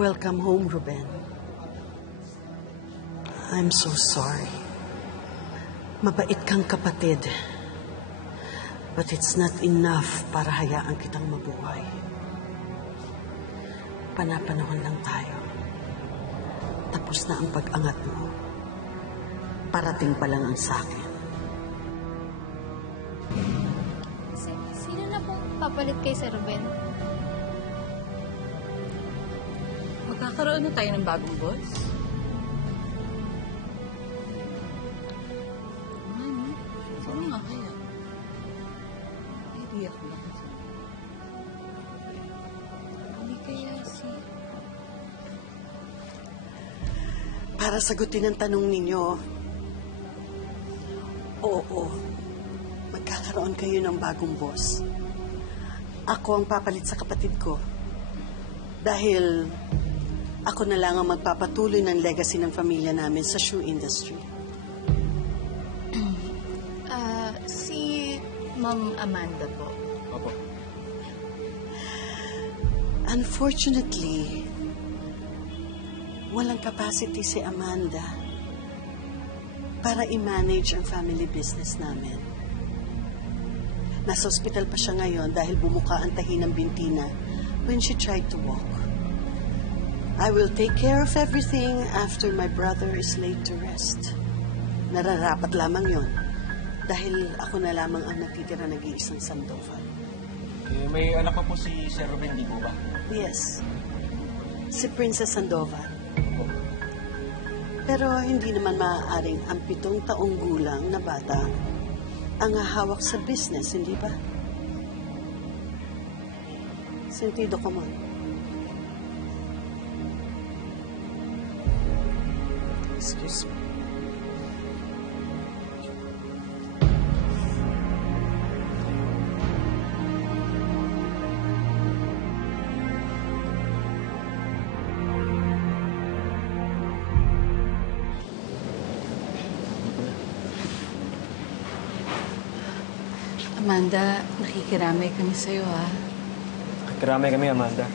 Welcome home, Ruben. I'm so sorry. Mabait kang kapatid. But it's not enough para hayaan kitang mabuhay. Panapanahon lang tayo. Tapos na ang pag-angat mo. Parating pa lang ang sakin. Sino na pong papalit kay Sir Ruben? Magkakaroon na tayo ng bagong boss? Ano? Sino nga kaya? Idea ko lang. Hindi kaya si... Para sagutin ang tanong ninyo, oo, magkakaroon kayo ng bagong boss. Ako ang papalit sa kapatid ko. Dahil ako na lang ang magpapatuloy ng legacy ng pamilya namin sa shoe industry. Si Ma'am Amanda po. Opo. Unfortunately, walang capacity si Amanda para i-manage ang family business namin. Nasa ospital pa siya ngayon dahil bumuka ang tahi ng binti na when she tried to walk. I will take care of everything after my brother is laid to rest. Nararapat lamang yon dahil ako na lamang ang natitira nag-iisang Sandoval. May anak pa po si Sir Ruben, di po ba? Yes, si Princess Sandoval. Pero hindi naman maaaring ang 7 taong gulang na bata ang hahawak sa business, hindi ba? Sentido ko mo. Excuse me. Amanda, nakikiramay kami sa'yo, ha? Kiramay kami, Amanda.